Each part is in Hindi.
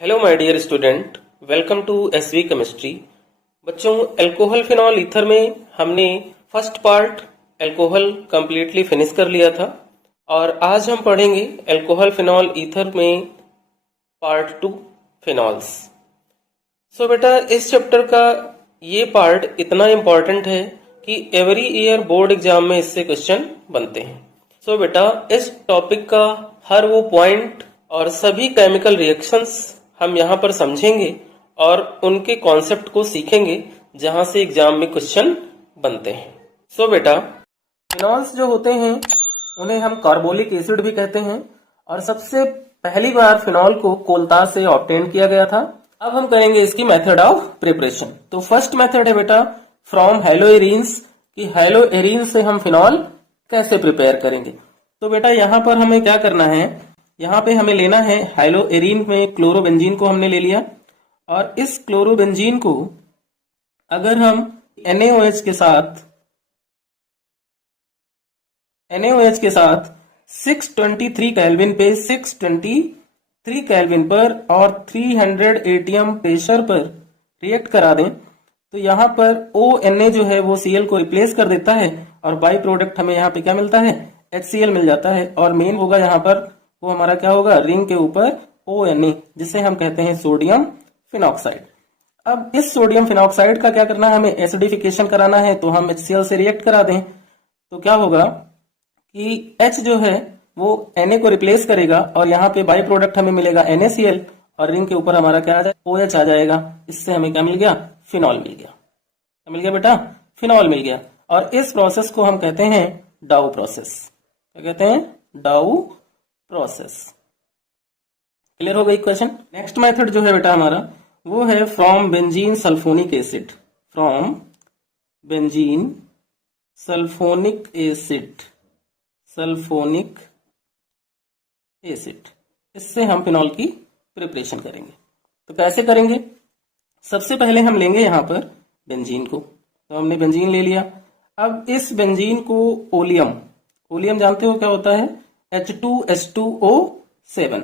Hello my dear student, welcome to SV chemistry. बच्चों, अल्कोहल फिनॉल ईथर में हमने first part alcohol completely finish कर लिया था और आज हम पढ़ेंगे अल्कोहल फिनॉल ईथर में पार्ट 2 फिनॉल्स। सो बेटा, इस चैप्टर का ये पार्ट इतना इम्पोर्टेंट है कि एवरी ईयर बोर्ड एग्जाम में इससे क्वेश्चन बनते हैं। सो बेटा, इस टॉपिक का हर वो पॉइंट और सभी केमिकल रिएक्शंस हम यहाँ पर समझेंगे और उनके कॉन्सेप्ट को सीखेंगे जहां से एग्जाम में क्वेश्चन बनते हैं। सो बेटा, फिनॉल्स जो होते हैं उन्हें हम कार्बोलिक एसिड भी कहते हैं और सबसे पहली बार फिनॉल को कोलता से ऑब्टेन किया गया था। अब हम करेंगे इसकी मेथड ऑफ प्रिपरेशन। तो फर्स्ट मेथड है बेटा फ्रॉम हेलोएरिन्स, कि हेलोएरिन से हम फिनॉल कैसे प्रिपेयर करेंगे। तो बेटा यहाँ पर हमें क्या करना है, यहाँ पे हमें लेना है हेलोएरिन में क्लोरोबेंजीन को हमने ले लिया और इस क्लोरोबेंजीन को अगर हम NaOH के साथ 623 केल्विन पे 623 केल्विन पर और 300 ATM प्रेशर पर रिएक्ट करा दें तो यहाँ पर ONa जो है वो Cl को रिप्लेस कर देता है और बाई प्रोडक्ट हमें यहाँ पे क्या मिलता है, HCl मिल जाता है। और मेन होगा यहाँ पर वो हमारा क्या होगा, रिंग के ऊपर ONa, जिसे हम कहते हैं सोडियम फिनॉक्साइड। अब इस सोडियम फिनॉक्साइड का क्या करना है, हमें एसिडिफिकेशन कराना है तो हम HCl से रिएक्ट करा दें तो क्या होगा कि H जो है वो Na को रिप्लेस करेगा और यहाँ पे बाई प्रोडक्ट हमें मिलेगा NaCl और रिंग के ऊपर हमारा क्या आ जाएगा, OH आ जाएगा। इससे हमें क्या मिल गया, फिनॉल मिल गया। क्या मिल गया बेटा, फिनॉल मिल गया। और इस प्रोसेस को हम कहते हैं डाउ प्रोसेस। क्या कहते हैं, डाउ प्रोसेस। क्लियर हो गई क्वेश्चन। नेक्स्ट मेथड जो है बेटा हमारा वो है from benzene sulphonic acid. From benzene sulphonic acid, sulphonic acid, इससे हम फिनॉल की प्रिपरेशन करेंगे। तो कैसे करेंगे, सबसे पहले हम लेंगे यहाँ पर बेंजीन को। तो हमने बेंजीन ले लिया। अब इस बेंजीन को ओलियम जानते हो क्या होता है, H2H2O7,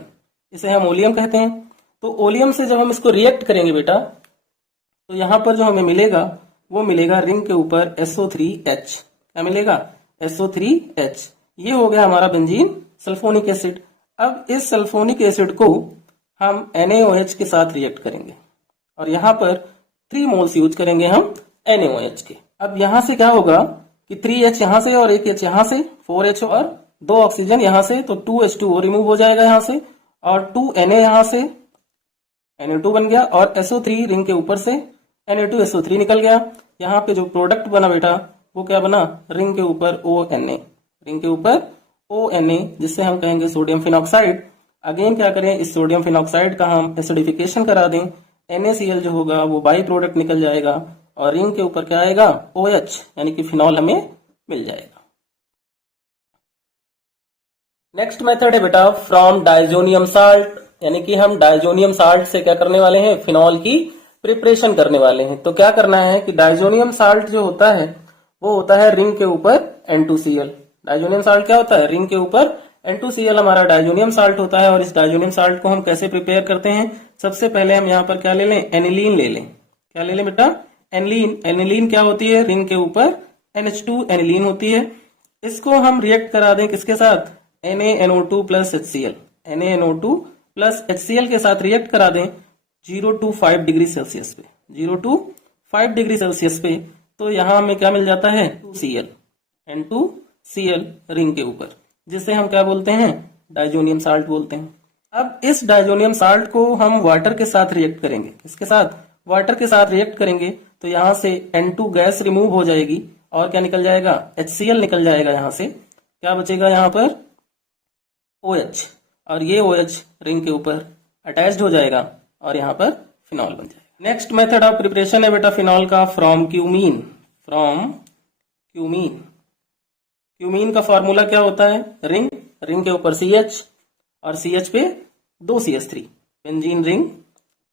इसे हम ओलियम कहते हैं। तो ओलियम से जब हम इसको रिएक्ट करेंगे बेटा तो यहाँ पर जो हमें मिलेगा वो मिलेगा रिंग के ऊपर SO3H। क्या मिलेगा, SO3H। ये हो गया हमारा बेंजीन सल्फोनिक एसिड। अब इस सल्फोनिक एसिड को हम NaOH के साथ रिएक्ट करेंगे और यहाँ पर 3 मोल्स यूज करेंगे हम NaOH के। अब यहाँ से क्या होगा कि 3H यहाँ से और 1H यहाँ से, 4H और 2 ऑक्सीजन यहाँ से, तो 2H2O रिमूव हो जाएगा यहाँ से और 2Na यहाँ से Na2 बन गया और SO3 रिंग के ऊपर से Na2SO3 निकल गया। यहाँ पे जो प्रोडक्ट बना बेटा वो क्या बना, रिंग के ऊपर ONa, रिंग के ऊपर ONa, जिससे हम कहेंगे सोडियम फिनॉक्साइड। अगेन क्या करें, इस सोडियम फिनॉक्साइड का हम एसिडिफिकेशन करा दें, NaCl जो होगा वो बाई प्रोडक्ट निकल जाएगा और रिंग के ऊपर क्या आएगा, OH, यानी कि फिनॉल हमें मिल जाएगा। नेक्स्ट मेथड है बेटा फ्रॉम डाइजोनियम साल्ट, यानी कि हम डाइजोनियम साल्ट से क्या करने वाले हैं, फिनॉल की प्रिपरेशन करने वाले हैं। तो क्या करना है कि डाइजोनियम साल्ट जो होता है वो होता है रिंग के ऊपर N2Cl। डाइजोनियम साल्ट क्या होता है, रिंग के ऊपर N2Cl हमारा डाइजोनियम साल्ट होता है। और इस डाइजोनियम साल्ट को हम कैसे प्रिपेयर करते हैं, सबसे पहले हम यहाँ पर क्या ले लें, एनिलीन ले लें। क्या ले लें बेटा, एनिलीन। एनिलीन क्या होती है, रिंग के ऊपर NH2 एनिलीन होती है। इसको हम रिएक्ट करा दें किसके साथ, NaNO2 plus HCl। NaNO2 plus HCl के साथ रिएक्ट करा दें 0 to 5 डिग्री सेल्सियस पे, 0 to 5 डिग्री सेल्सियस पे। तो यहाँ हमें क्या मिल जाता है, N2Cl रिंग के ऊपर, जिसे हम क्या बोलते हैं, डाइजोनियम साल्ट बोलते हैं। अब इस डाइजोनियम साल्ट को हम वाटर के साथ रिएक्ट करेंगे। किसके साथ, वाटर के साथ रिएक्ट करेंगे तो यहाँ से N2 गैस रिमूव हो जाएगी और क्या निकल जाएगा, HCl निकल जाएगा। यहाँ से क्या बचेगा, यहाँ पर OH, और ये OH रिंग के ऊपर अटैच्ड हो जाएगा और यहाँ पर फिनॉल बन जाएगा। नेक्स्ट मेथड ऑफ प्रिपरेशन है बेटा फिनॉल का from cumene. From cumene, cumene का फॉर्मूला क्या होता है, रिंग, रिंग के ऊपर CH और CH पे 2 CH3, बेंजीन रिंग,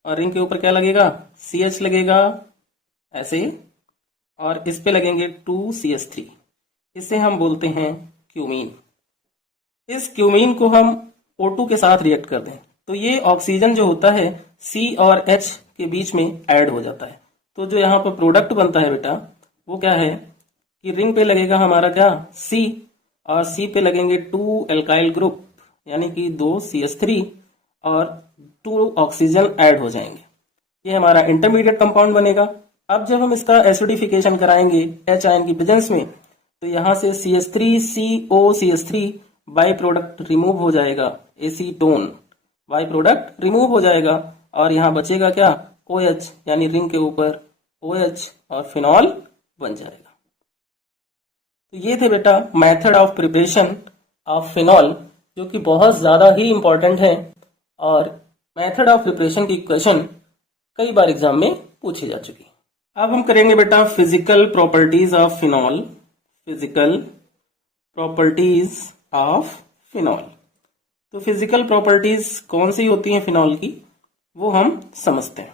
और रिंग के ऊपर क्या लगेगा, CH लगेगा ऐसे, और इस पे लगेंगे 2 CH3। इसे हम बोलते हैं क्यूमीन। इस क्यूमीन को हम O2 के साथ रिएक्ट कर दें तो ये ऑक्सीजन जो होता है C और H के बीच में ऐड हो जाता है। तो जो यहाँ पर प्रोडक्ट बनता है बेटा वो क्या है कि रिंग पे लगेगा हमारा क्या C, और C पे लगेंगे 2 एल्काइल ग्रुप यानी कि 2 CH3 और 2 ऑक्सीजन ऐड हो जाएंगे। ये हमारा इंटरमीडिएट कंपाउंड बनेगा। अब जब हम इसका एसिडिफिकेशन कराएंगे H आयन की प्रेजेंस में तो यहाँ से CH3COCH3 बाई प्रोडक्ट रिमूव हो जाएगा, एसीटोन बाई प्रोडक्ट रिमूव हो जाएगा और यहाँ बचेगा क्या OH यानी रिंग के ऊपर OH और फिनॉल बन जाएगा। तो ये थे बेटा method of preparation of phenol जो कि बहुत ज़्यादा ही इम्पोर्टेंट है और मेथड ऑफ प्रिपरेशन की क्वेश्चन कई बार एग्जाम में पूछी जा चुकी है। अब हम करेंगे बेटा physical properties of phenol. Physical properties of phenol. तो फिजिकल प्रॉपर्टीज कौन सी होती हैं फिनॉल की वो हम समझते हैं।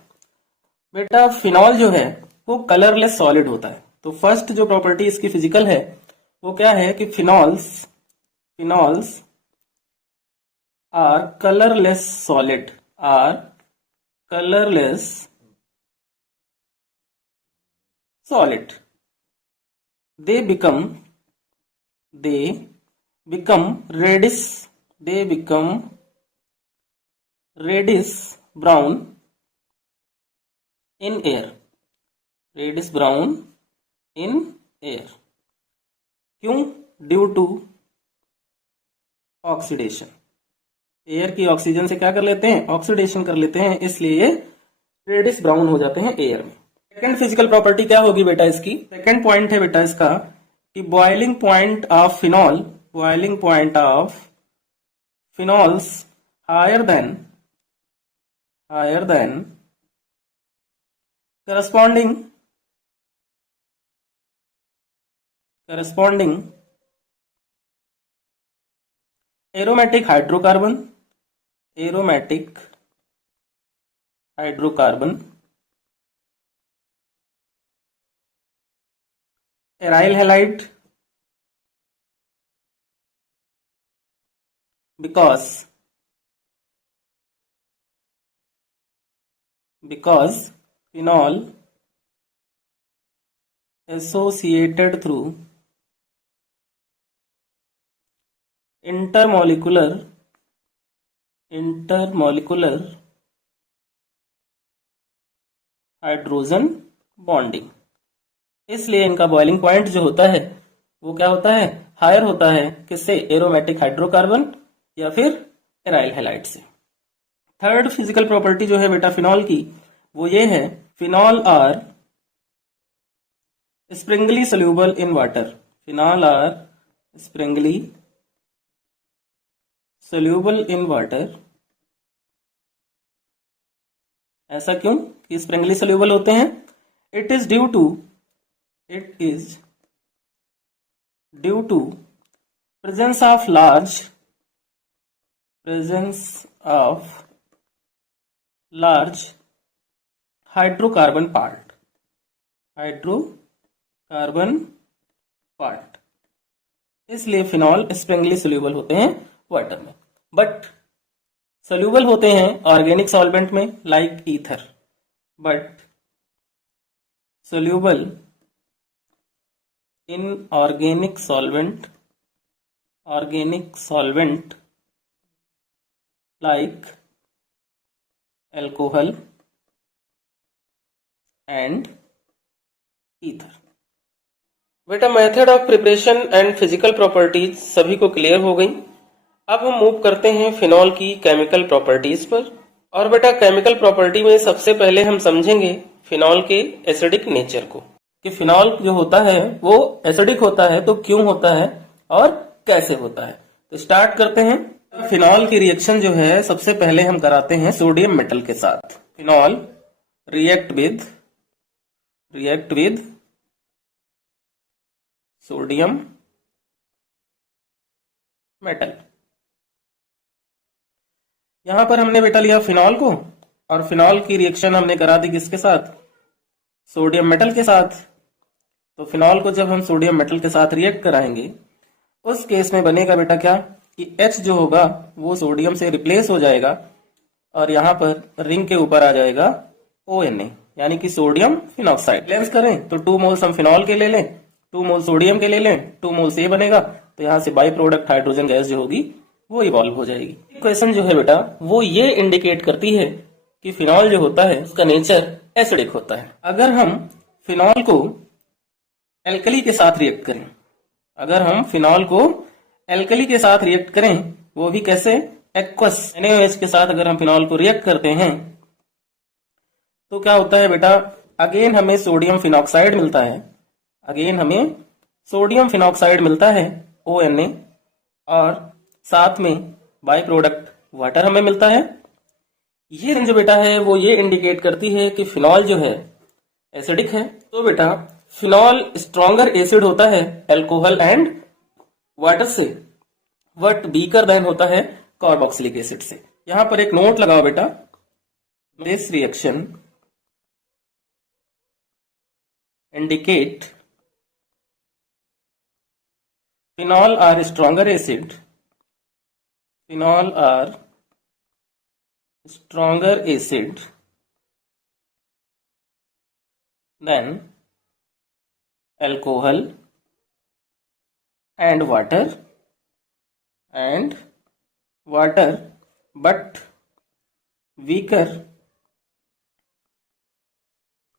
बेटा फिनॉल जो है वो कलरलेस सॉलिड होता है। तो फर्स्ट जो प्रॉपर्टी इसकी फिजिकल है वो क्या है कि phenols are colourless solid, are colourless solid. They become reddish brown in air. Reddish brown in air. क्यों? Due to oxidation. एयर की ऑक्सीजन से क्या कर लेते हैं ऑक्सीडेशन कर लेते हैं, इसलिए ये रेडिश ब्राउन हो जाते हैं एयर में। सेकेंड फिजिकल प्रॉपर्टी क्या होगी बेटा इसकी, सेकेंड पॉइंट है बेटा इसका कि boiling point of phenols higher than corresponding aromatic hydrocarbon aryl halide because phenol associated through intermolecular hydrogen bonding, इसलिए इनका बॉइलिंग पॉइंट जो होता है वो क्या होता है हायर होता है, किससे एरोमेटिक हाइड्रोकार्बन या फिर एराइल हैलाइड से। थर्ड फिजिकल प्रॉपर्टी जो है बेटा फिनॉल की वो ये है phenol are sparingly soluble in water. Phenol are sparingly soluble in water. ऐसा क्यों कि स्प्रिंगली सोल्यूबल होते हैं? It is due to presence of large hydrocarbon part, इसलिए फिनॉल स्प्रिंगली सोल्यूबल होते हैं वाटर में, बट सोल्यूबल होते हैं ऑर्गेनिक सॉल्वेंट में like ether, but soluble in organic solvent like alcohol and ether। बेटा method of preparation and physical properties सभी को क्लियर हो गई। अब हम मूव करते हैं फिनॉल की केमिकल प्रॉपर्टीज पर। और बेटा केमिकल प्रॉपर्टी में सबसे पहले हम समझेंगे फिनॉल के एसिडिक नेचर को, कि फिनॉल जो होता है वो एसिडिक होता है तो क्यों होता है और कैसे होता है। तो स्टार्ट करते हैं। फिनॉल की रिएक्शन जो है सबसे पहले हम कराते हैं सोडियम मेटल के साथ। Phenol react with sodium metal. यहां पर हमने बेटा लिया फिनॉल को और फिनॉल की रिएक्शन हमने करा दी किसके साथ, सोडियम मेटल के साथ। तो फिनॉल को जब हम सोडियम मेटल के साथ रिएक्ट कराएंगे उस केस में बनेगा बेटा क्या कि H जो होगा वो सोडियम से रिप्लेस हो जाएगा और यहाँ पर रिंग के ऊपर आ जाएगा ONA, यानी कि सोडियम फिनॉक्साइड। बैलेंस करें तो 2 मोल्स हम फिनॉल के ले लें, 2 मोल सोडियम के ले लें, 2 मोल्स ये बनेगा, तो यहाँ से बाई प्रोडक्ट हाइड्रोजन गैस जो होगी वो इवॉल्व हो जाएगी। क्वेश्चन जो है बेटा वो ये इंडिकेट करती है कि फिनॉल जो होता है उसका नेचर एसिडिक होता है। अगर हम फिनॉल को एल्कली के साथ रिएक्ट करें, अगर हम फिनॉल को एल्कली के साथ रिएक्ट करें, वो भी कैसे, एक्वस NaOH के साथ अगर हम फिनॉल को रिएक्ट करते हैं तो क्या होता है बेटा, अगेन हमें सोडियम फिनॉक्साइड मिलता है, अगेन हमें सोडियम फिनॉक्साइड मिलता है ONA, और साथ में बाई प्रोडक्ट वाटर हमें मिलता है। ये जो बेटा है वो ये इंडिकेट करती है कि फिनॉल जो है एसिडिक है। तो बेटा फिनॉल स्ट्रॉन्गर एसिड होता है एल्कोहल एंड वाटर से, बट वीकर देन होता है कार्बोक्सिलिक एसिड से। यहां पर एक नोट लगाओ बेटा, this reaction indicate phenol are stronger acid, phenol are stronger acid than alcohol and water but weaker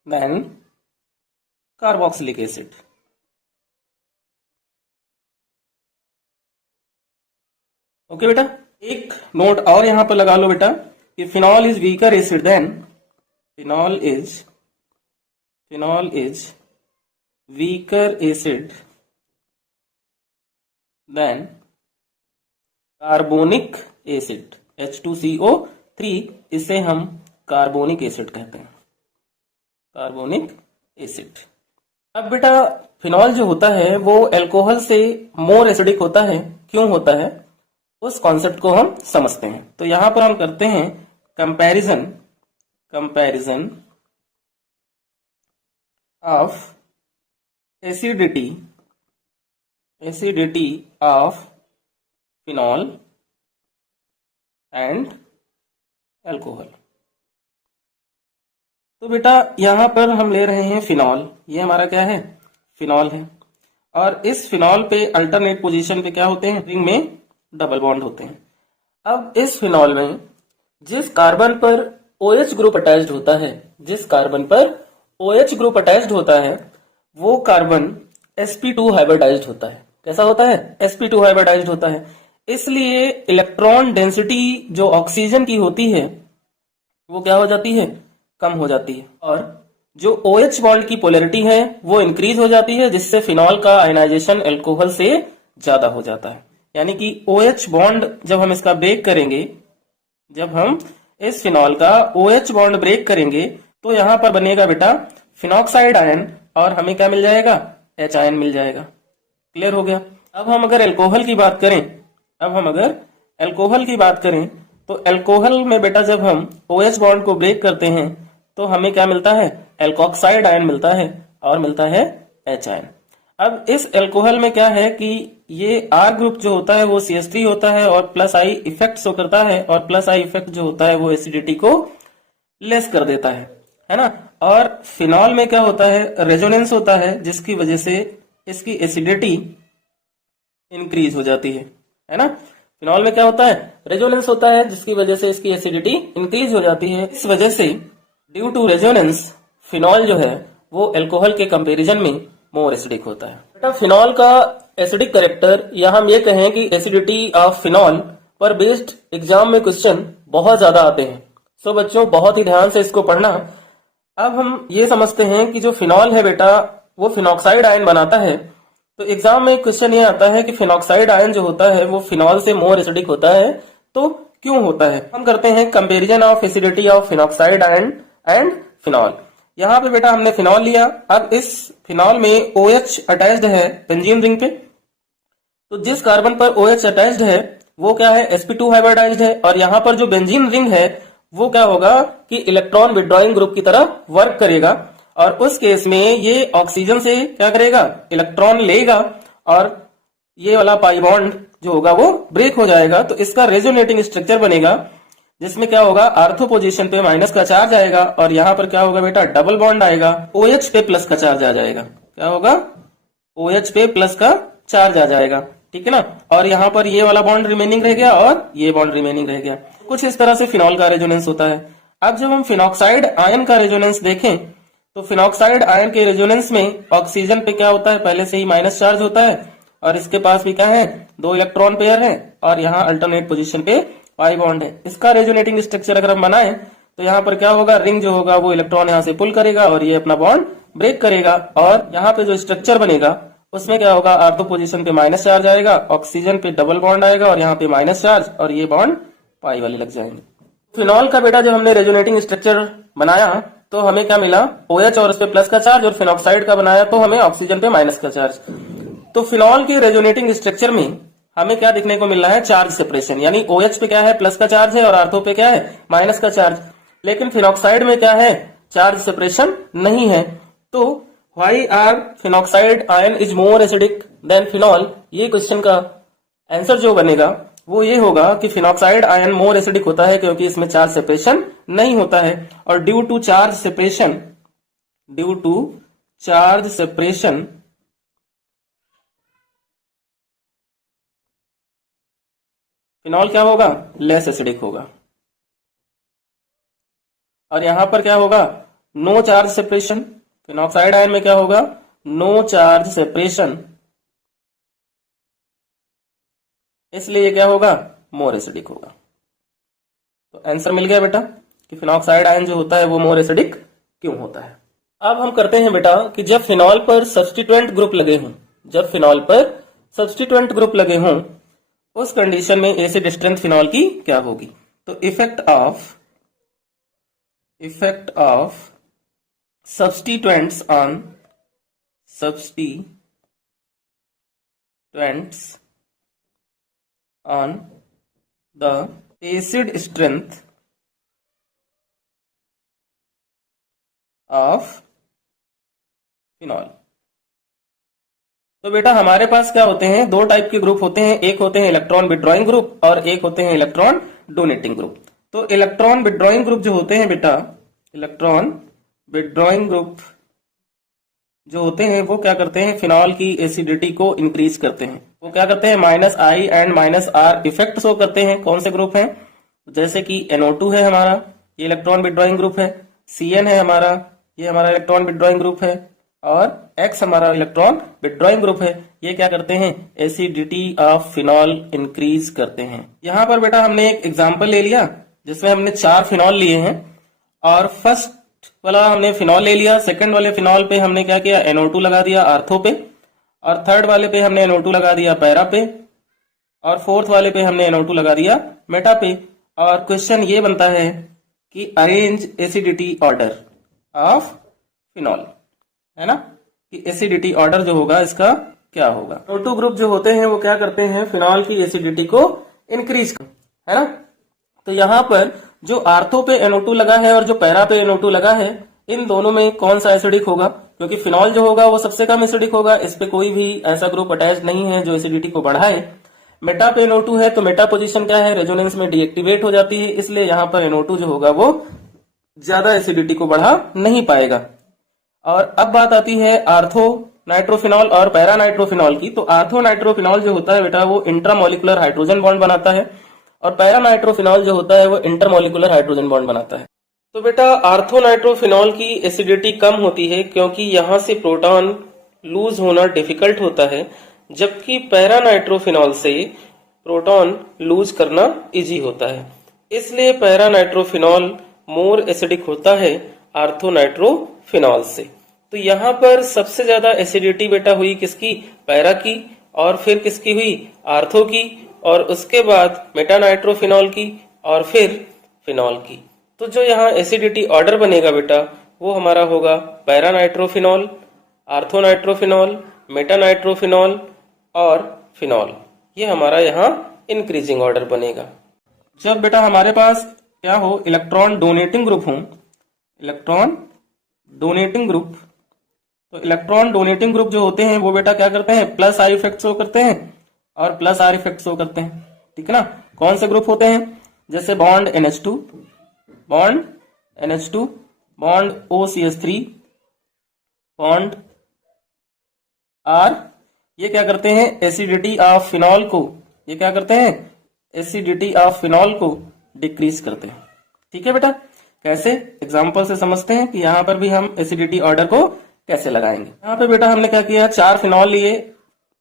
than carboxylic acid। Okay बेटा, एक नोट और यहां पर लगा लो बेटा कि phenol is weaker acid than, phenol is weaker acid than carbonic acid H2CO3, इसे हम कार्बोनिक एसिड कहते हैं, कार्बोनिक एसिड। अब बेटा फिनॉल जो होता है वो अल्कोहल से मोर एसिडिक होता है, क्यों होता है उस कॉन्सेप्ट को हम समझते हैं। तो यहां पर हम करते हैं comparison of acidity of phenol and alcohol. तो बेटा यहां पर हम ले रहे हैं फिनॉल, ये हमारा क्या है, फिनॉल है, और इस फिनॉल पे अल्टरनेट पोजीशन पे क्या होते हैं, रिंग में डबल बॉन्ड होते हैं। अब इस फिनॉल में जिस कार्बन पर OH ग्रुप अटैच्ड होता है, जिस कार्बन पर OH ग्रुप अटैच्ड होता है, वो कार्बन sp2 हाइब्रिडाइज्ड होता है। कैसा होता है, sp2 हाइब्रिडाइज्ड होता है। इसलिए इलेक्ट्रॉन डेंसिटी जो ऑक्सीजन की होती है वो क्या हो जाती है, कम हो जाती है, और जो OH बॉन्ड की पोलैरिटी है वो इंक्रीज हो जाती है, जिससे फिनॉल का आयनाइजेशन अल्कोहल से ज्यादा हो जाता है। यानी कि OH बॉन्ड जब हम इसका ब्रेक करेंगे, जब हम इस फिनॉल का OH बॉन्ड ब्रेक करेंगे तो यहां पर बनेगा बेटा फिनॉक्साइड आयन, और हमें क्या मिल जाएगा, H आयन मिल जाएगा। क्लियर हो गया। अब हम अगर अल्कोहल की बात करें, तो अल्कोहल में बेटा जब हम OH बॉन्ड को ब्रेक करते हैं तो हमें क्या मिलता है, एल्कोक्साइड आयन मिलता है, और मिलता है H आयन। अब इस अल्कोहल में क्या है कि ये R ग्रुप जो होता है वो CH3 होता है, और प्लस I इफेक्ट शो करता है, और प्लस I इफेक्ट जो होता है वो एसिडिटी को लेस कर देता है ना। और फिनॉल में क्या होता है, रेजोनेंस होता है, जिसकी वजह से इसकी एसिडिटी इंक्रीज हो जाती है ना। फिनॉल में क्या होता है, रेजोनेंस होता है, जिसकी वजह से इसकी एसिडिटी इंक्रीज हो जाती है। इस वजह से ड्यू टू रेजोनेंस फिनॉल जो है वो अल्कोहल के कंपैरिजन में मोर एसिडिक होता है। बेटा फिनॉल का एसिडिक कैरेक्टर, या हम ये कहें कि एसिडिटी ऑफ फिनॉल पर बेस्ड एग्जाम में क्वेश्चन बहुत ज्यादा आते हैं। सो बच्चों बहुत ही ध्यान से इसको पढ़ना। अब हम ये समझते हैं कि जो फिनॉल है बेटा वो फिनॉक्साइड आयन बनाता है, तो एग्जाम में क्वेश्चन ये आता है कि फिनॉक्साइड आयन जो होता है वो फिनॉल से मोर एसिडिक होता है, तो क्यों होता है। हम करते हैं comparison of acidity of phenoxide ion and phenol. यहाँ पे बेटा हमने फिनॉल लिया, अब इस फिनॉल में OH अटैच्ड है बेंजीन रिंग पे, तो जिस कार्बन पर OH अटैच्ड है वो क्या है, sp2 हाइब्रिडाइज्ड है, और यहाँ पर जो बेंजीन रिंग है वो क्या होगा कि इलेक्ट्रॉन विड्रॉइंग ग्रुप की तरह वर्क करेगा, और उस केस में ये ऑक्सीजन से क्या करेगा, इलेक्ट्रॉन लेगा, और ये वाला पाई बॉन्ड जो होगा वो ब्रेक हो जाएगा। तो इसका रेजोनेटिंग स्ट्रक्चर बनेगा जिसमें क्या होगा, आर्थो पोजीशन पे माइनस का चार्ज आएगा और यहाँ पर क्या होगा बेटा, डबल बॉन्ड आएगा, OH पे प्लस का चार्ज आ जाएगा। क्या होगा, OH पे प्लस का चार्ज आ जाएगा, ठीक है ना। और यहाँ पर ये वाला बॉन्ड रिमेनिंग रह गया और ये बॉन्ड रिमेनिंग रह गया। कुछ इस तरह से फिनॉल का रेजोनेंस होता है। अब जब हम फिनॉक्साइड आयन का रेजोनेंस देखें तो फिनॉक्साइड आयन के रेजोनेंस में ऑक्सीजन पे क्या होता है, पहले से ही माइनस चार्ज होता है और इसके पास भी क्या है, 2 इलेक्ट्रॉन पेयर है और यहाँ अल्टरनेट पोजीशन पे पाई बॉन्ड है। इसका रेजोनेटिंग स्ट्रक्चर अगर हम बनाए तो यहाँ पर क्या होगा, रिंग जो होगा वो इलेक्ट्रॉन यहाँ से पुल करेगा और ये अपना बॉन्ड ब्रेक करेगा और यहाँ पे जो स्ट्रक्चर बनेगा उसमें क्या होगा, आर्थो पोजीशन पे माइनस चार्ज आएगा, ऑक्सीजन पे डबल बॉन्ड आएगा और यहाँ पे माइनस चार्ज और ये बॉन्ड पाई वाले लग जाएंगे। फिनॉल का बेटा जब हमने रेजोनेटिंग स्ट्रक्चर बनाया तो हमें क्या मिला, OH और उस पे प्लस का चार्ज, और फिनॉक्साइड का बनाया तो हमें ऑक्सीजन पे माइनस का चार्ज। तो फिनॉल की रेजोनेटिंग स्ट्रक्चर में हमें क्या देखने को मिल रहा है, चार्ज सेपरेशन, यानी OH पे क्या है, प्लस का चार्ज है और आर्थो पे क्या है, माइनस का चार्ज। लेकिन फिनॉक्साइड में क्या है, चार्ज सेपरेशन नहीं है। तो why are phenoxide ion is more acidic than phenol, ये क्वेश्चन का आंसर जो बनेगा वो ये होगा कि फिनॉक्साइड आयन मोर एसिडिक होता है क्योंकि इसमें चार्ज सेपरेशन नहीं होता है। और due to charge separation phenol क्या होगा, लेस एसिडिक होगा। और यहां पर क्या होगा, no charge separation, phenoxide ion में क्या होगा, नो चार्ज सेपरेशन, इसलिए ये क्या होगा, मोर एसिडिक होगा। तो आंसर मिल गया बेटा कि फिनॉक्साइड आयन जो होता है वो मोर एसिडिक क्यों होता है। अब हम करते हैं बेटा कि जब फिनॉल पर सब्स्टिट्यूएंट ग्रुप लगे हों, जब फिनॉल पर सब्स्टिट्यूएंट ग्रुप लगे हों उस कंडीशन में एसिड स्ट्रेंथ फिनॉल की क्या होगी। तो effect of substituents on the acid strength of phenol. तो बेटा हमारे पास क्या होते हैं, 2 टाइप के ग्रुप होते हैं, एक होते हैं इलेक्ट्रॉन विड्रॉइंग ग्रुप और एक होते हैं इलेक्ट्रॉन डोनेटिंग ग्रुप। तो इलेक्ट्रॉन विड्रॉइंग ग्रुप जो होते हैं बेटा, इलेक्ट्रॉन विड्रॉइंग ग्रुप जो होते हैं वो क्या करते हैं, फिनॉल की एसिडिटी को इंक्रीज करते हैं। वो क्या करते हैं, -I and -R effect show करते हैं। कौन से ग्रुप हैं, जैसे कि NO2 है हमारा, ये इलेक्ट्रॉन विड्रॉइंग ग्रुप है, CN है हमारा, ये हमारा इलेक्ट्रॉन विड्रॉइंग ग्रुप है, और X हमारा इलेक्ट्रॉन विड्रॉइंग ग्रुप है। ये क्या करते हैं, एसिडिटी ऑफ फिनॉल इंक्रीज करते हैं। यहाँ पर बेटा हमने एक एग्जाम्पल ले लिया जिसमें हमने 4 फिनॉल लिए हैं और फर्स्ट वाला हमने फिनॉल ले लिया, सेकंड वाले फिनॉल पे हमने क्या किया, NO2 लगा दिया आर्थो पे, और थर्ड वाले पे हमने NO2 लगा दिया पैरा पे, और फोर्थ वाले पे हमने NO2 लगा दिया मेटा पे। और क्वेश्चन ये बनता है कि arrange acidity order of phenol, है ना, कि एसिडिटी ऑर्डर जो होगा इसका क्या होगा। NO2 ग्रुप जो होते हैं वो क्या करते हैं, फिनॉल की एसिडिटी को इंक्रीज, है ना। तो यहाँ पर जो आर्थो पे NO2 लगा है और जो पैरा पे NO2 लगा है, इन दोनों में कौन सा एसिडिक होगा, क्योंकि फिनॉल जो होगा वो सबसे कम एसिडिक होगा, इस पे कोई भी ऐसा ग्रुप अटैच नहीं है जो एसिडिटी को बढ़ाए। मेटा पे NO2 है तो मेटा पोजीशन क्या है, रेजोनेंस में डीएक्टिवेट हो जाती है, इसलिए यहाँ पर NO2 जो होगा वो ज्यादा एसिडिटी को बढ़ा नहीं पाएगा। और अब बात आती है आर्थो नाइट्रोफिनॉल और पैरा नाइट्रोफिनॉल की। तो आर्थो नाइट्रोफिनॉल जो होता है बेटा वो इंट्रामोलिकुलर हाइड्रोजन बॉन्ड बनाता है और पैरा नाइट्रोफिनॉल जो होता है वो इंटरमोलिकुलर हाइड्रोजन बॉन्ड बनाता है। तो बेटा आर्थो नाइट्रोफिनॉल की एसिडिटी कम होती है क्योंकि यहाँ से प्रोटॉन लूज होना डिफिकल्ट होता है, जबकि पैरा नाइट्रोफिनॉल से प्रोटॉन लूज करना इजी होता है, इसलिए पैरा नाइट्रोफिनॉल मोर एसिडिक होता है आर्थो नाइट्रोफिनॉल से। तो यहाँ पर सबसे ज्यादा एसिडिटी बेटा हुई किसकी, पैरा की, और फिर किसकी हुई, आर्थो की, और उसके बाद मेटा नाइट्रोफिनॉल की, और फिर फिनॉल की। तो जो यहाँ एसिडिटी ऑर्डर बनेगा बेटा वो हमारा होगा para nitrophenol, ortho nitrophenol, Meta nitrophenol और फिनॉल। ये हमारा यहाँ इंक्रीजिंग ऑर्डर बनेगा। जब बेटा हमारे पास क्या हो, इलेक्ट्रॉन डोनेटिंग ग्रुप हो, इलेक्ट्रॉन डोनेटिंग ग्रुप, तो इलेक्ट्रॉन डोनेटिंग ग्रुप जो होते हैं वो बेटा क्या करते हैं, प्लस आई इफेक्ट शो करते हैं और प्लस आर इफेक्ट शो करते हैं, ठीक है ना। कौन से ग्रुप होते हैं, जैसे bond NH2, bond NH2, bond OCH3, bond R, ये क्या करते हैं, एसिडिटी ऑफ फिनॉल को, ये क्या करते हैं, एसिडिटी ऑफ फिनॉल को डिक्रीज करते हैं। ठीक है बेटा, कैसे, एग्जांपल से समझते हैं कि यहाँ पर भी हम एसिडिटी ऑर्डर को कैसे लगाएंगे। यहाँ पे बेटा हमने क्या किया, 4 फिनॉल लिए,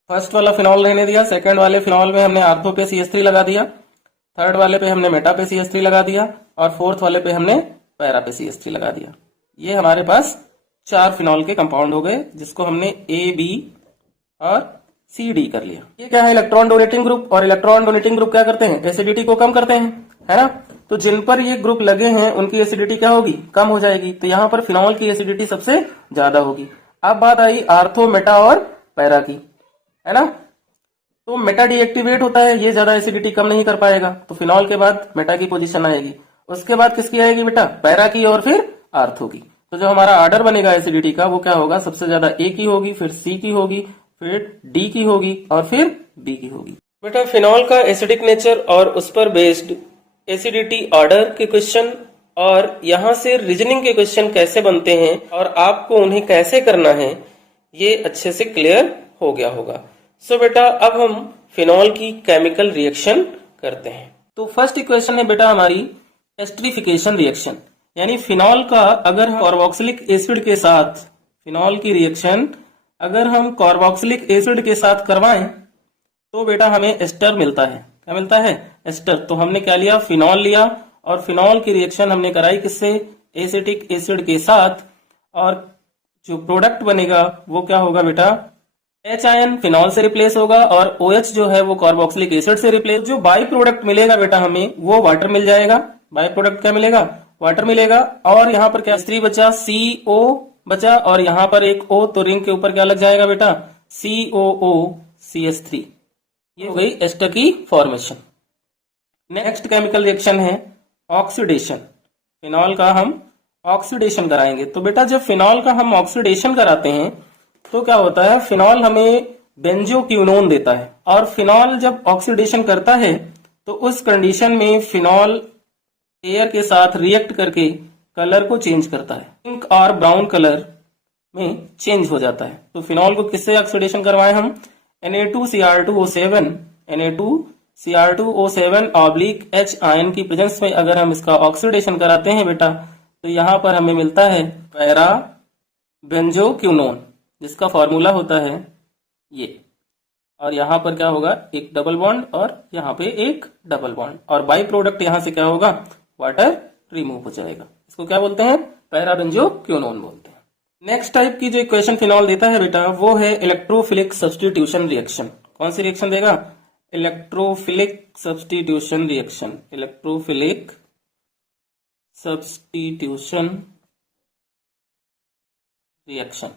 फर्स्ट वाला फिनॉल रहने दिया, सेकंड वाले फिनॉल में हमने आर्थो पे CH3 लगा दिया, थर्ड वाले पे हमने मेटा पे CH3 लगा दिया, और फोर्थ वाले पे हमने पैरा पे CH3 लगा दिया। ये हमारे पास 4 फिनॉल के कंपाउंड हो गए, जिसको हमने AB और CD कर लिया। ये क्या है, इलेक्ट्रॉन डोनेटिंग ग्रुप, और इलेक्ट्रॉन डोनेटिंग ग्रुप क्या करते हैं, एसिडिटी को कम करते हैं, है ना। तो जिन पर ये ग्रुप लगे हैं उनकी एसिडिटी क्या होगी, कम हो जाएगी। तो यहाँ पर फिनॉल की एसिडिटी सबसे ज्यादा होगी। अब बात आई आर्थो, मेटा और पैरा की, है ना। तो मेटा डीएक्टिवेट होता है, ये ज्यादा एसिडिटी कम नहीं कर पाएगा, तो फिनॉल के बाद मेटा की पोजीशन आएगी। उसके बाद किसकी आएगी बेटा, पैरा की और फिर आर्थो की। तो जो हमारा ऑर्डर बनेगा एसिडिटी का वो क्या होगा, सबसे ज्यादा A की होगी, फिर C की होगी, फिर D की होगी और फिर B की होगी। बेटा फिनॉल का एसिडिक नेचर और उस पर बेस्ड एसिडिटी ऑर्डर के क्वेश्चन और यहाँ से रीजनिंग के क्वेश्चन कैसे बनते हैं और आपको उन्हें कैसे करना है, ये अच्छे से क्लियर हो गया होगा। सो बेटा अब हम फिनॉल की केमिकल रिएक्शन करते हैं। तो फर्स्ट इक्वेशन है बेटा हमारी एस्टरिफिकेशन रिएक्शन, यानी फिनॉल का अगर हम कार्बोक्सिलिक एसिड के साथ, फिनॉल की रिएक्शन अगर हम कार्बोक्सिलिक एसिड के साथ करवाएं तो बेटा हमें एस्टर मिलता है। क्या मिलता है, एस्टर। तो हमने क्या लिया, फिनॉल लिया, और फिनॉल की रिएक्शन हमने कराई किससे, एसिटिक एसिड के साथ, और जो प्रोडक्ट बनेगा वो क्या होगा बेटा, H आयन फिनॉल से रिप्लेस होगा और OH जो है वो कार्बोक्सिलिक एसिड से रिप्लेस। जो बाई प्रोडक्ट मिलेगा बेटा हमें वो वाटर मिल जाएगा। बाई प्रोडक्ट क्या मिलेगा, वाटर मिलेगा। और यहाँ पर क्या C बचा, CO बचा, और यहाँ पर एक O, तो रिंग के ऊपर क्या लग जाएगा बेटा, COOCH3। ये हो गई एस्टर की फॉर्मेशन। नेक्स्ट केमिकल रिएक्शन है ऑक्सीडेशन। फिनॉल का हम ऑक्सीडेशन कराएंगे। तो बेटा जब फिनॉल का हम ऑक्सीडेशन कराते हैं तो क्या होता है, फिनॉल हमें बेंजोक्विनोन देता है, और फिनॉल जब ऑक्सीडेशन करता है तो उस कंडीशन में फिनॉल एयर के साथ रिएक्ट करके कलर को चेंज करता है, पिंक और ब्राउन कलर में चेंज हो जाता है। तो फिनॉल को किससे ऑक्सीडेशन करवाएं हम, Na2Cr2O7, Na2Cr2O7 oblique H ion की प्रेजेंस में अगर हम इसका ऑक्सीडेशन कराते हैं बेटा तो यहाँ पर हमें मिलता है पैरा बेंजोक्विनोन, जिसका फॉर्मूला होता है ये। और यहाँ पर क्या होगा, एक डबल बॉन्ड और यहाँ पे एक डबल बॉन्ड, और बाई प्रोडक्ट यहाँ से क्या होगा, वाटर रिमूव हो जाएगा। इसको क्या बोलते हैं, पैरा बेंजोक्विनोन बोलते हैं। नेक्स्ट टाइप की जो इक्वेशन फिनॉल देता है बेटा वो है इलेक्ट्रोफिलिक सब्स्टिट्यूशन रिएक्शन। कौन सी रिएक्शन देगा, electrophilic substitution reaction, electrophilic substitution reaction.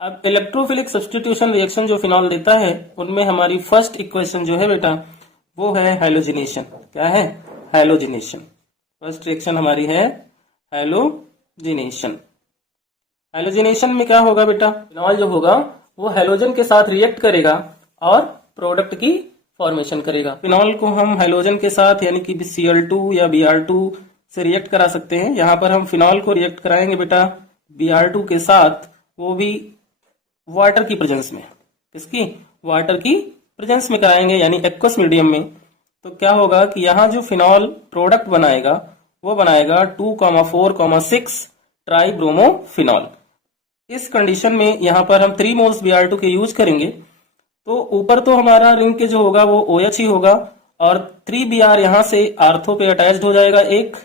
अब इलेक्ट्रोफिलिक सब्स्टिट्यूशन रिएक्शन जो फिनॉल देता है उनमें हमारी फर्स्ट इक्वेशन जो है बेटा वो है हैलोजिनेशन। क्या है, हैलोजिनेशन। फर्स्ट रिएक्शन हमारी है हैलोजिनेशन। हैलोजिनेशन में क्या होगा बेटा, फिनॉल जो होगा वो हैलोजन के साथ रिएक्ट करेगा और प्रोडक्ट की फॉर्मेशन करेगा। फिनॉल को हम हैलोजन के साथ यानी कि Cl2 या Br2 से रिएक्ट करा सकते हैं। यहाँ पर हम फिनॉल को रिएक्ट कराएंगे बेटा Br2 के साथ, वो भी वाटर की प्रेजेंस में। किसकी, वाटर की प्रेजेंस में कराएंगे यानी एक्वस मीडियम में। तो क्या होगा कि यहाँ जो फिनॉल प्रोडक्ट बनाएगा वो बनाएगा 2,4,6 ट्राइब्रोमोफिनॉल। इस कंडीशन में यहाँ पर हम 3 मोल्स Br2 के यूज करेंगे। तो ऊपर तो हमारा रिंग के जो होगा वो OH ही होगा, और 3Br यहाँ से आर्थो पे अटैच्ड हो जाएगा, एक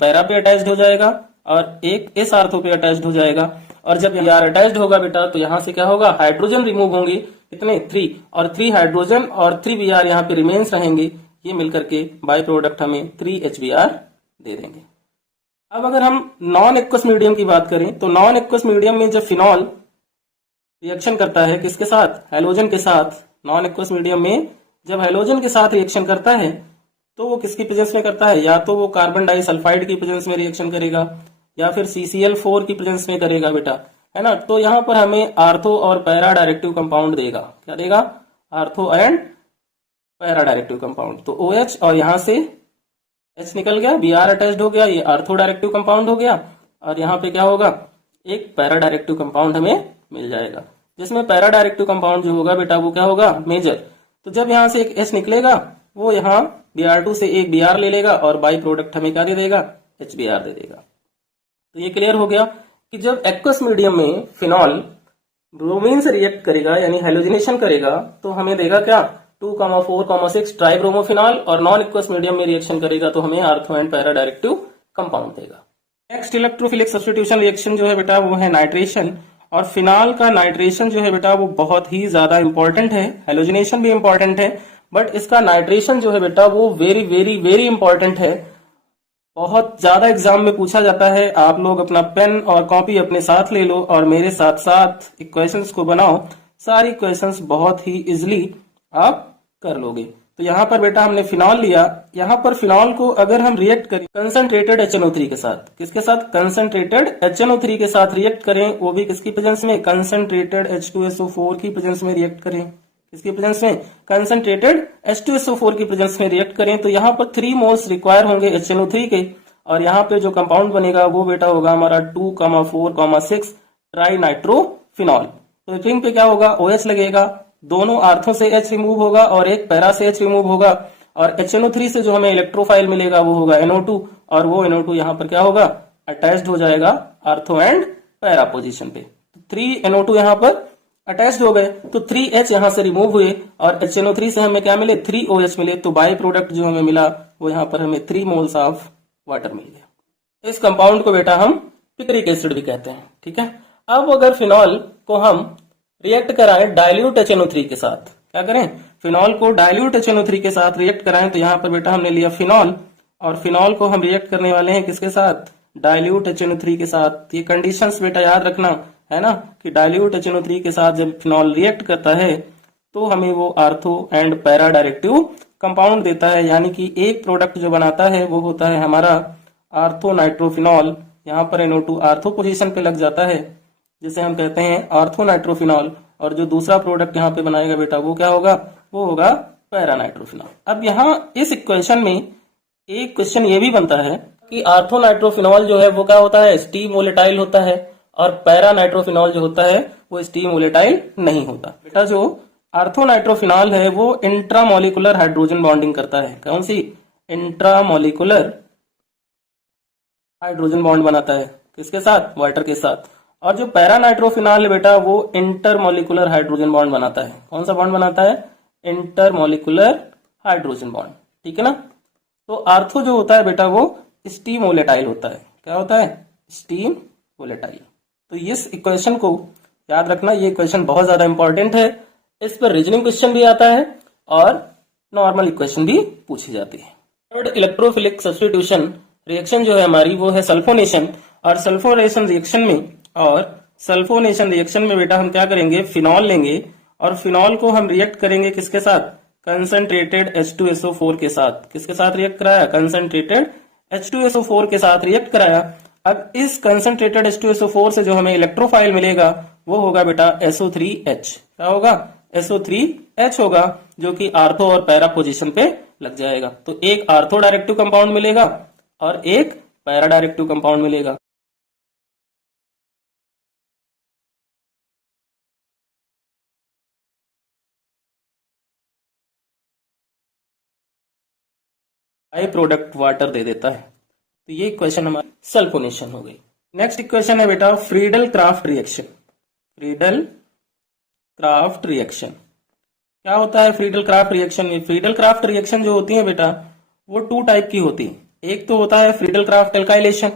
पैरा पे अटैच्ड हो जाएगा और एक इस आर्थो पे अटैच्ड हो जाएगा। और जब Br अटैच्ड होगा बेटा तो यहाँ से क्या होगा, हाइड्रोजन रिमूव होंगे, कितने 3, और 3 हाइड्रोजन और 3Br यहाँ पे रिमेन्स रहेंगे। ये मिलकर के बाई प्रोडक्ट हमें 3HBr दे देंगे। अब अगर हम नॉन एक्वस मीडियम की बात करें तो नॉन एक्वस मीडियम में जब फिनॉल रिएक्शन करता है किसके साथ, हैलोजन के साथ। नॉन एक्वस मीडियम में जब हैलोजन के साथ रिएक्शन करता है तो वो किसकी प्रेजेंस में करता है, या तो वो कार्बन डाइसल्फाइड की प्रेजेंस में रिएक्शन करेगा या फिर CCl4 की प्रेजेंस में करेगा बेटा, है ना। तो यहाँ पर हमें आर्थो और पैरा डायरेक्टिव कंपाउंड देगा। क्या देगा, ortho and para directive compound. तो OH और यहाँ से H निकल गया, Br अटैच्ड हो गया, ये आर्थो डायरेक्टिव कंपाउंड हो गया और यहाँ पे क्या होगा, एक पैरा डायरेक्टिव कंपाउंड हमें मिल जाएगा, जिसमें पैरा डायरेक्टिव कंपाउंड जो होगा बेटा वो क्या होगा, मेजर। तो जब यहाँ से एक H निकलेगा वो यहाँ Br2 से एक Br ले लेगा और बाई प्रोडक्ट हमें क्या दे देगा, HBr दे देगा। तो ये क्लियर हो गया कि जब एक्वस मीडियम में फिनॉल ब्रोमीन से रिएक्ट करेगा यानी हेलोजिनेशन करेगा तो हमें देगा क्या, 2,4,6 ट्राइब्रोमोफिनॉल, और नॉन एक्वस मीडियम में रिएक्शन करेगा तो हमें ortho and para directive compound देगा। नेक्स्ट इलेक्ट्रोफिलिक सब्स्टिट्यूशन रिएक्शन जो है बेटा वो है नाइट्रेशन, और फिनॉल का नाइट्रेशन जो है बेटा वो बहुत ही ज्यादा इंपॉर्टेंट है। हेलोजिनेशन भी इंपॉर्टेंट है बट इसका नाइट्रेशन जो है बेटा वो वेरी वेरी वेरी इंपॉर्टेंट है। बहुत ज्यादा एग्जाम में पूछा जाता है। आप लोग अपना पेन और कॉपी अपने साथ ले लो और मेरे साथ साथ इक्वेशंस को बनाओ, सारी इक्वेशंस बहुत ही इजिली आप कर लोगे। तो यहाँ पर बेटा हमने फिनॉल लिया, यहाँ पर फिनॉल को अगर हम रिएक्ट करें कंसंट्रेटेड HNO3 के साथ, किसके साथ, कंसंट्रेटेड HNO3 के साथ रिएक्ट करें, वो भी किसकी प्रेजेंस में, कंसंट्रेटेड H2SO4 की प्रेजेंस में रिएक्ट करें, किसकी प्रेजेंस में, कंसंट्रेटेड H2SO4 की प्रेजेंस में रिएक्ट करें, तो यहाँ पर 3 मोल्स रिक्वायर होंगे HNO3 के, और यहाँ पे जो कंपाउंड बनेगा वो बेटा होगा हमारा 2,4,6 ट्राई नाइट्रोफिनॉल। तो रिंग पे क्या होगा, OH लगेगा, दोनों आर्थों से H रिमूव होगा और एक पैरा से H रिमूव होगा, और HNO3 से जो हमें इलेक्ट्रोफाइल मिलेगा वो होगा NO2, और वो NO2 यहाँ पर क्या होगा, अटैच्ड हो जाएगा आर्थो एंड पैरा पोजीशन पे। 3 NO2 यहाँ पर अटैच्ड हो गए, तो 3H यहाँ से रिमूव हुए और HNO3 से हमें क्या मिले, 3OH मिले, तो बाई प्रोडक्ट जो हमें मिला वो यहाँ पर हमें 3 मोल्स ऑफ वाटर मिल गया। इस कंपाउंड को बेटा हम पिक्रिक एसिड भी कहते हैं, ठीक है। अब अगर फिनॉल को हम रिएक्ट कराएं डाइल्यूट HNO3 के साथ, क्या करें, फिनॉल को डाइल्यूट HNO3 के साथ रिएक्ट कराएं, तो यहाँ पर बेटा हमने लिया फिनॉल, और फिनॉल को हम रिएक्ट करने वाले हैं किसके साथ, डाइल्यूट HNO3 के साथ। ये कंडीशंस बेटा याद रखना है ना, कि डाइल्यूट HNO3 के साथ जब फिनॉल रिएक्ट करता है तो हमें वो ortho and para directive compound देता है, यानी कि एक प्रोडक्ट जो बनाता है वो होता है हमारा आर्थो नाइट्रोफिनॉल। यहाँ पर NO2 आर्थो पोजीशन पे लग जाता है, जिसे हम कहते हैं आर्थो नाइट्रोफिनॉल, और जो दूसरा प्रोडक्ट यहाँ पे बनाएगा बेटा वो क्या होगा, वो होगा पैरा नाइट्रोफिनॉल। अब यहाँ इस इक्वेशन में एक क्वेश्चन ये भी बनता है कि आर्थो नाइट्रोफिनॉल जो है वो क्या होता है, स्टीम वोलेटाइल होता है, और पैरा नाइट्रोफिनॉल जो होता है वो स्टीम वोलेटाइल नहीं होता। बेटा जो आर्थो नाइट्रोफिनॉल है वो इंट्रामोलिकुलर हाइड्रोजन बॉन्डिंग करता है, कौन सी, इंट्रामोलिकुलर हाइड्रोजन बॉन्ड बनाता है, किसके साथ, वाटर के साथ। और जो पैरा नाइट्रोफिनॉल है बेटा वो इंटरमोलिकुलर हाइड्रोजन बॉन्ड बनाता है, कौन सा बॉन्ड बनाता है, इंटरमोलिकुलर हाइड्रोजन बॉन्ड, ठीक है ना। तो आर्थो जो होता है बेटा वो स्टीम वोलेटाइल होता है, क्या होता है, स्टीम वोलेटाइल। तो इस इक्वेशन को याद रखना, ये इक्वेशन बहुत ज्यादा इंपॉर्टेंट है, इस पर रीजनिंग क्वेश्चन भी आता है और नॉर्मल इक्वेशन भी पूछी जाती है। थर्ड इलेक्ट्रोफिलिक सब्स्टिट्यूशन रिएक्शन जो है हमारी वो है सल्फोनेशन, और सल्फोनेशन रिएक्शन में बेटा हम क्या करेंगे, फिनॉल लेंगे, और फिनॉल को हम रिएक्ट करेंगे किसके साथ, कंसंट्रेटेड H2SO4 के साथ। किसके साथ रिएक्ट कराया, कंसंट्रेटेड H2SO4 के साथ रिएक्ट कराया। अब इस कंसंट्रेटेड H2SO4 से जो हमें इलेक्ट्रोफाइल मिलेगा वो होगा बेटा SO3H, क्या होगा, SO3H होगा, जो कि आर्थो और पैरा पोजीशन पे लग जाएगा। तो एक आर्थो डायरेक्टिव कंपाउंड मिलेगा और एक पैरा डायरेक्टिव कंपाउंड मिलेगा। बाई प्रोडक्ट वाटर दे देता है। तो ये इक्वेशन हमारी सल्फोनेशन हो गई। नेक्स्ट इक्वेशन है बेटा Friedel craft reaction. Friedel craft reaction क्या होता है, फ्रीडल क्राफ्ट रिएक्शन में, फ्रीडल क्राफ्ट रिएक्शन जो होती है बेटा वो 2 टाइप की होती है। एक तो होता है फ्रीडल क्राफ्ट एल्काइलेशन,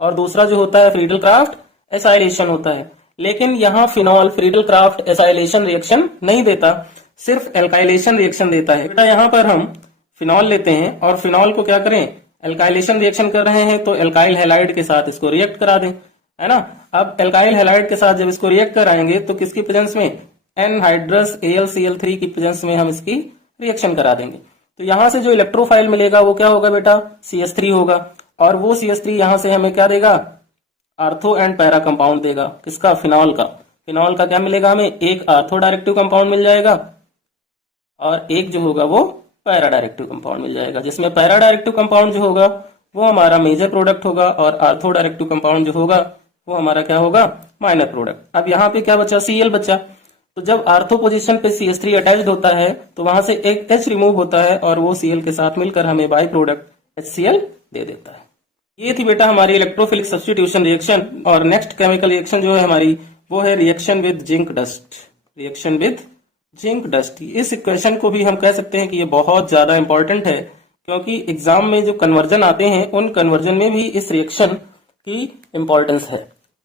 और दूसरा जो होता है फ्रीडल क्राफ्ट एसाइलेशन होता है। लेकिन यहाँ phenol Friedel Crafts acylation reaction नहीं देता, सिर्फ एल्काइलेशन रिएक्शन देता है। बेटा यहाँ पर हम फिनॉल लेते हैं और फिनॉल को क्या करें, एल्काइलेशन रिएक्शन कर रहे हैं तो एल्काइल हैलाइड के साथ इसको रिएक्ट करा दें, है ना। अब एल्काइल हैलाइड के साथ जब इसको रिएक्ट कराएंगे तो किसकी प्रेजेंस में, एनहाइड्रस AlCl3 की प्रेजेंस में हम इसकी रिएक्शन करा देंगे। तो यहां से जो इलेक्ट्रोफाइल मिलेगा वो क्या होगा बेटा, CH3 होगा, और वो CH3 यहां से हमें क्या देगा, आर्थो एंड पैरा कंपाउंड देगा, किसका, फिनॉल का। फिनॉल का क्या मिलेगा हमें, एक आर्थो डायरेक्टिव कंपाउंड मिल जाएगा और एक जो होगा वो पैरा डायरेक्टिव कंपाउंड मिल जाएगा, जिसमें पैरा डायरेक्टिव कंपाउंड जो होगा वो हमारा मेजर प्रोडक्ट होगा और आर्थो डायरेक्टिव कंपाउंड जो होगा वो हमारा क्या होगा, माइनर प्रोडक्ट। अब यहाँ पे क्या बचा, Cl बचा। तो जब आर्थो पोजीशन पे CH3 अटैच्ड होता है तो वहां से एक H रिमूव होता है और वो Cl के साथ मिलकर हमें बाई प्रोडक्ट HCl दे देता है। ये थी बेटा हमारी इलेक्ट्रोफिलिक सब्स्टिट्यूशन रिएक्शन। और नेक्स्ट केमिकल रिएक्शन जो है हमारी वो है reaction with zinc dust. Reaction with zinc dust, इस इक्वेशन को भी हम कह सकते हैं कि ये बहुत ज्यादा इंपॉर्टेंट है, क्योंकि एग्जाम में जो कन्वर्जन आते हैं उन कन्वर्जन में भी इस रिएक्शन की इंपॉर्टेंस है।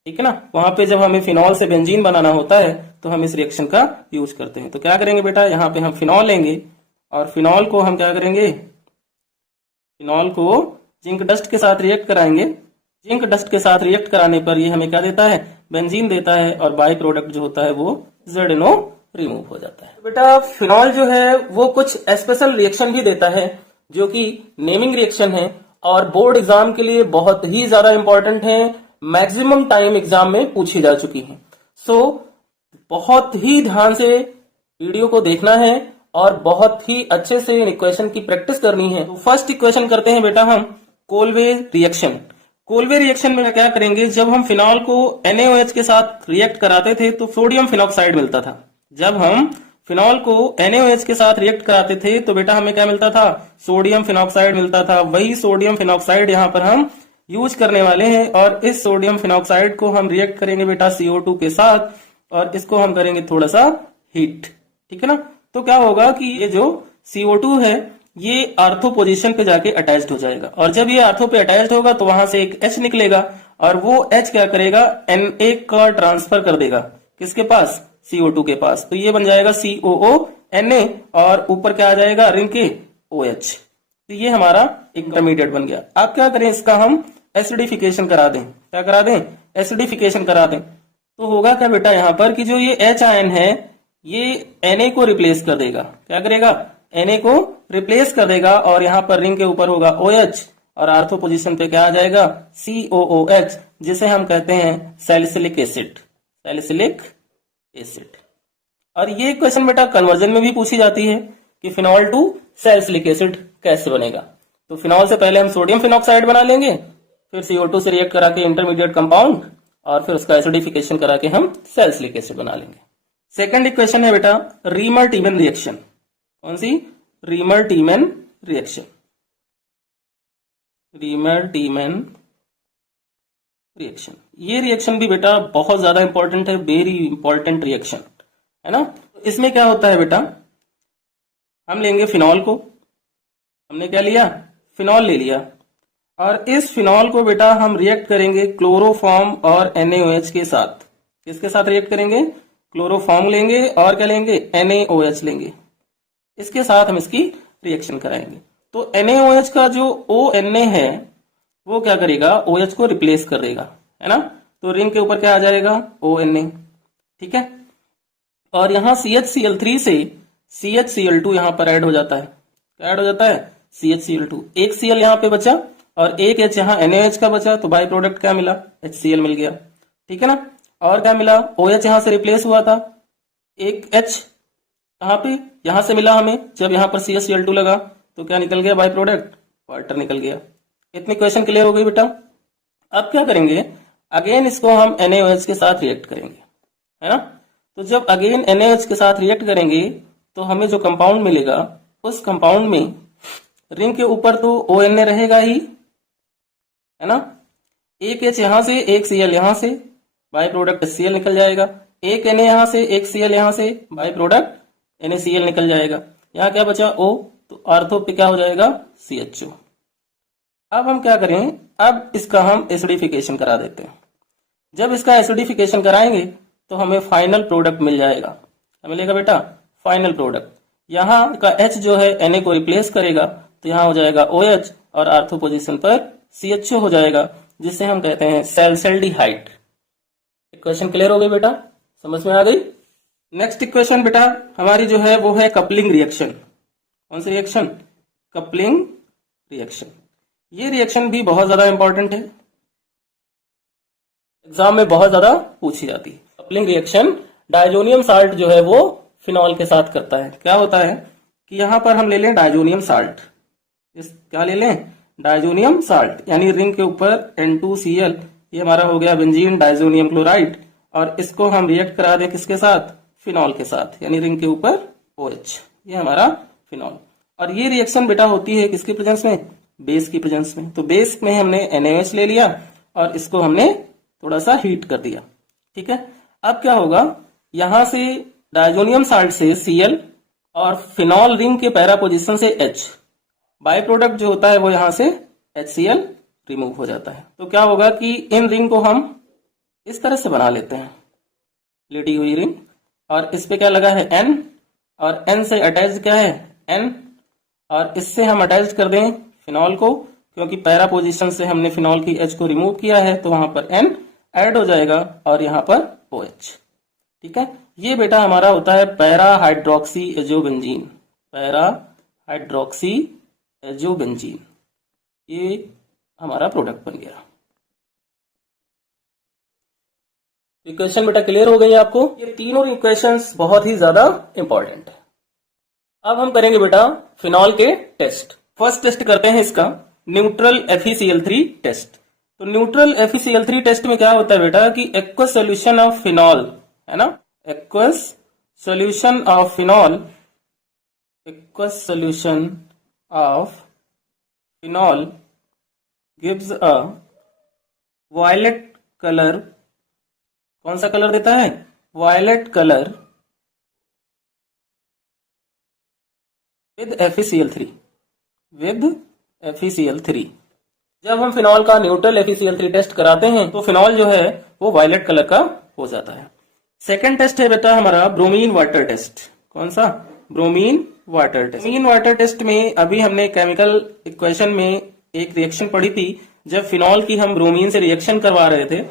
ठीक है ना, वहां पे जब हमें फिनॉल से बेंजीन बनाना होता है तो हम इस रिएक्शन का यूज करते हैं। तो क्या करेंगे बेटा, यहाँ पे हम फिनॉल लेंगे और फिनॉल को हम क्या करेंगे, फिनॉल को जिंक डस्ट के साथ रिएक्ट कराएंगे। जिंक डस्ट के साथ रिएक्ट कराने पर ये हमें क्या देता है, बेंजीन देता है और बाई प्रोडक्ट जो होता है वो ZNO रिमूव हो जाता है। बेटा फिनॉल जो है वो कुछ स्पेशल रिएक्शन भी देता है जो कि नेमिंग रिएक्शन है और बोर्ड एग्जाम के लिए बहुत ही ज्यादा इंपॉर्टेंट है, मैक्सिमम टाइम एग्जाम में पूछी जा चुकी है। सो बहुत ही ध्यान से वीडियो को देखना है और बहुत ही अच्छे से इक्वेशन की प्रैक्टिस करनी है। तो फर्स्ट इक्वेशन करते हैं बेटा हम कोलवे रिएक्शन। कोलवे रिएक्शन में क्या करेंगे, जब हम फिनॉल को NaOH के साथ रिएक्ट कराते थे तो सोडियम फिनॉक्साइड मिलता था। जब हम फिनॉल को NaOH के साथ रिएक्ट कराते थे तो बेटा हमें क्या मिलता था, सोडियम फिनॉक्साइड मिलता था। वही सोडियम फिनॉक्साइड यहाँ पर हम यूज करने वाले हैं और इस सोडियम फिनॉक्साइड को हम रिएक्ट करेंगे बेटा CO2 के साथ और इसको हम करेंगे थोड़ा सा हीट। ठीक है ना, तो क्या होगा कि ये जो CO2 है ये आर्थो पोजीशन पे जाके अटैच्ड हो जाएगा और जब ये आर्थो पे अटैच्ड होगा तो वहां से एक H निकलेगा और वो H क्या करेगा, Na का ट्रांसफर कर देगा किसके पास, CO2 के पास। तो ये बन जाएगा COO Na और ऊपर क्या आ जाएगा, रिंग के OH। तो ये हमारा इंटरमीडिएट बन गया। अब क्या करें, इसका हम एसिडिफिकेशन करा दें। क्या करा दें, एसिडिफिकेशन करा दें। तो होगा क्या बेटा यहाँ पर कि जो ये H आयन है ये Na को रिप्लेस कर देगा। क्या करेगा, Na को रिप्लेस कर देगा और यहाँ पर रिंग के ऊपर होगा OH और आर्थो पोजीशन पे क्या आ जाएगा, COOH, जिसे हम कहते हैं सैलिसिलिक एसिड। Salicylic acid. और ये क्वेश्चन बेटा कन्वर्जन में भी पूछी जाती है कि फिनॉल टू सैलिसिलिक एसिड कैसे बनेगा। तो फिनॉल से पहले हम सोडियम फिनॉक्साइड बना लेंगे, फिर CO2 से रिएक्ट करा के इंटरमीडिएट कंपाउंड और फिर उसका एसिडिफिकेशन करा के हम सैलिसिलिक एसिड बना लेंगे। सेकंड इक्वेशन है बेटा रीमर टीमन रिएक्शन। कौन सी, रीमर टीमन रिएक्शन। रीमर टीमन रिएक्शन, ये रिएक्शन भी बेटा बहुत ज्यादा इंपॉर्टेंट है, वेरी इंपॉर्टेंट रिएक्शन है ना। इसमें क्या होता है बेटा, हम लेंगे फिनॉल को, हमने क्या लिया, फिनॉल ले लिया और इस फिनॉल को बेटा हम रिएक्ट करेंगे क्लोरोफॉर्म और NaOH के साथ। किसके साथ रिएक्ट करेंगे, क्लोरोफॉर्म लेंगे और क्या लेंगे, NaOH लेंगे। इसके साथ हम इसकी रिएक्शन कराएंगे। तो NaOH का जो ONA है वो क्या करेगा, OH को रिप्लेस कर देगा, है ना। तो रिंग के ऊपर क्या आ जाएगा, ONA। ठीक है, और यहाँ CHCl3 से CHCl2 यहाँ पर ऐड हो जाता है। क्या ऐड हो जाता है, CHCl2। एक Cl यहाँ पे बचा और एक H यहाँ NaOH का बचा, तो बाई प्रोडक्ट क्या मिला, HCl मिल गया। ठीक है ना, और क्या मिला, OH यहाँ से रिप्लेस हुआ था, एक H कहाँ पे, यहाँ से मिला हमें। जब यहाँ पर CHCl2 लगा तो क्या निकल गया, बाई प्रोडक्ट वाटर निकल गया। इतनी क्वेश्चन क्लियर हो गई बेटा। अब क्या करेंगे, अगेन इसको हम NaOH के साथ रिएक्ट करेंगे, है ना। तो जब अगेन NaOH के साथ रिएक्ट करेंगे तो हमें जो कंपाउंड मिलेगा उस कंपाउंड में रिंग के ऊपर तो ONA रहेगा ही, है ना। एक H यहाँ से, एक Cl यहाँ से, बाई प्रोडक्ट Cl निकल जाएगा। एक Na यहाँ से, एक Cl यहाँ से, बाई प्रोडक्ट NaCl निकल जाएगा। यहाँ क्या बचा, O, तो आर्थो पे क्या हो जाएगा, CHO। अब हम क्या करें, अब इसका हम एसिडिफिकेशन करा देते हैं। जब इसका एसिडिफिकेशन कराएंगे तो हमें फाइनल प्रोडक्ट मिल जाएगा। क्या मिलेगा बेटा, फाइनल प्रोडक्ट। यहाँ का H जो है Na को रिप्लेस करेगा तो यहाँ हो जाएगा OH और आर्थो पोजीशन पर CHO हो जाएगा, जिसे हम कहते हैं सैलिसल्डिहाइड। इक्वेशन क्लियर हो गई बेटा, समझ में आ गई। नेक्स्ट इक्वेशन बेटा हमारी जो है वो है कपलिंग रिएक्शन। कौन सी रिएक्शन, कपलिंग रिएक्शन। ये रिएक्शन भी बहुत ज्यादा इंपॉर्टेंट है, एग्जाम में बहुत ज्यादा पूछी जाती है। कपलिंग रिएक्शन डायजोनियम साल्ट जो है वो फिनॉल के साथ करता है। क्या होता है, कि यहाँ पर हम ले लें डायजोनियम साल्ट। इस क्या ले लें? डायजोनियम साल्ट, यानी रिंग के ऊपर N2Cl, ये हमारा हो गया बेंजीन डायजोनियम क्लोराइड, और इसको हम रिएक्ट करा दें किसके साथ? फिनॉल के साथ, यानी रिंग के ऊपर OH, ये हमारा फिनॉल। और ये रिएक्शन बेटा होती है किसके प्रेजेंस में? बेस की प्रेजेंस में। तो बेस में हमने NaOH ले लिया और इसको हमने थोड़ा सा हीट कर दिया, ठीक है। अब क्या होगा, यहां से डायजोनियम साल्ट से Cl और फिनॉल रिंग के पैरा पोजीशन से H, बाय प्रोडक्ट जो होता है वो यहां से HCl रिमूव हो जाता है। तो क्या होगा कि इन रिंग को हम इस तरह से बना लेते हैं, लेटी हुई रिंग, और इस पे क्या लगा है? N, और N से अटैच क्या है? N, और इससे हम अटैच कर दें फिनॉल को, क्योंकि पैरा पोजीशन से हमने फिनॉल की H को रिमूव किया है, तो वहां पर N ऐड हो जाएगा और यहाँ पर OH, ठीक है। ये बेटा हमारा होता है para hydroxy azobenzene, para hydroxy azobenzene, ये हमारा प्रोडक्ट बन गया। इक्वेशन बेटा क्लियर हो गई आपको? ये तीनों इक्वेशंस बहुत ही ज्यादा इंपॉर्टेंट है। अब हम करेंगे बेटा फिनॉल के टेस्ट। फर्स्ट टेस्ट करते हैं इसका न्यूट्रल FeCl3 टेस्ट। तो न्यूट्रल FeCl3 टेस्ट में क्या होता है बेटा कि एक्वस सोल्यूशन ऑफ फिनॉल, है ना, aqueous solution of phenol, aqueous solution of phenol gives a violet colour. कौन सा कलर देता है? Violet colour with FeCl3, with FeCl3। जब हम फिनॉल का न्यूट्रल FeCl3 टेस्ट कराते हैं तो फिनॉल जो है वो वायलेट कलर का हो जाता है। सेकेंड टेस्ट है बेटा हमारा ब्रोमीन वाटर टेस्ट। कौन सा? Bromine water test. Bromine water test में अभी हमने केमिकल इक्वेशन में एक रिएक्शन पढ़ी थी, जब फिनॉल की हम ब्रोमीन से रिएक्शन करवा रहे थे,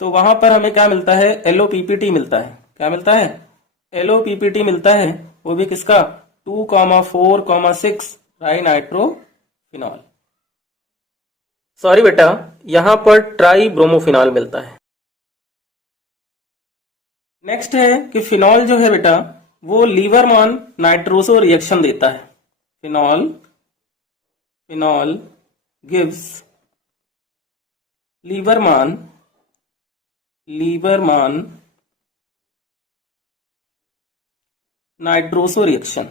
तो वहां पर हमें क्या मिलता है? LOPPT मिलता है। क्या मिलता है? LOPPT मिलता है, वो भी किसका? 2,4,6 ट्राई नाइट्रोफिनॉल। सॉरी बेटा, यहां पर ट्राई ब्रोमोफिनॉल मिलता है। नेक्स्ट है कि फिनॉल जो है बेटा वो लीवरमान नाइट्रोसो रिएक्शन देता है। Phenol gives Liebermann nitroso reaction.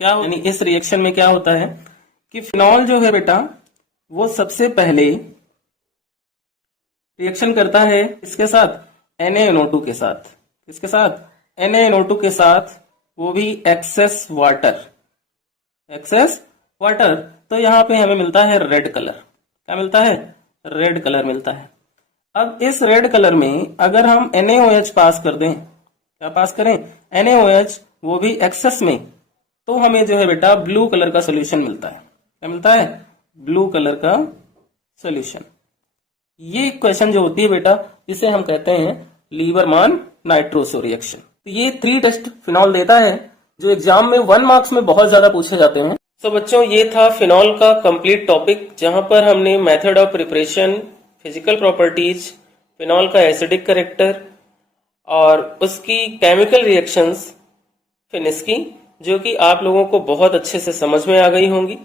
क्या यानी इस रिएक्शन में क्या होता है कि फिनॉल जो है बेटा वो सबसे पहले रिएक्शन करता है इसके साथ, NaNO2 के साथ। किसके साथ? NaNO2 के साथ, वो भी एक्सेस वाटर। तो यहां पे हमें मिलता है रेड कलर। क्या मिलता है? रेड कलर मिलता है। अब इस रेड कलर में अगर हम NaOH पास कर दें, क्या पास करें? NaOH, वो भी एक्सेस में, तो हमें जो है बेटा ब्लू कलर का सोल्यूशन मिलता है। क्या मिलता है? ब्लू कलर का सोल्यूशन। ये इक्वेशन जो होती है बेटा, इसे हम कहते हैं लीवरमान नाइट्रोसो रिएक्शन। तो ये 3 टेस्ट फिनॉल देता है जो एग्जाम में 1 मार्क्स में बहुत ज्यादा पूछे जाते हैं। तो बच्चों ये था फिनॉल का कंप्लीट टॉपिक, जहां पर हमने method of preparation, physical properties, phenol का एसिडिक कैरेक्टर और उसकी केमिकल रिएक्शंस फिनिश की, जो कि आप लोगों को बहुत अच्छे से समझ में आ गई होंगी।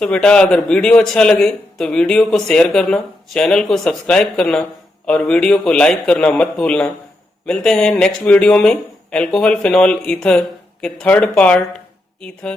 सो बेटा अगर वीडियो अच्छा लगे तो वीडियो को शेयर करना, चैनल को सब्सक्राइब करना और वीडियो को लाइक करना मत भूलना। मिलते हैं नेक्स्ट वीडियो में अल्कोहल फिनॉल ईथर के 3rd पार्ट ईथर